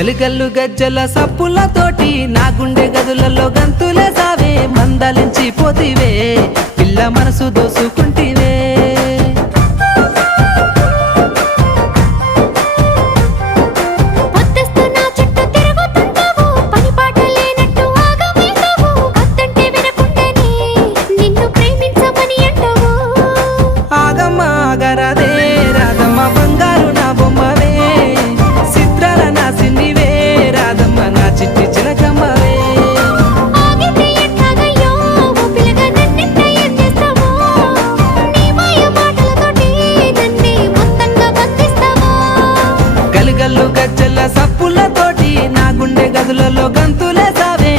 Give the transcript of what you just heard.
గలుగల్లు గజ్జల సప్పులతోటి నా గుండె గదులలో గంతులే సావే మందలించి పోతివే పిల్ల మనసు దోసుకుంటి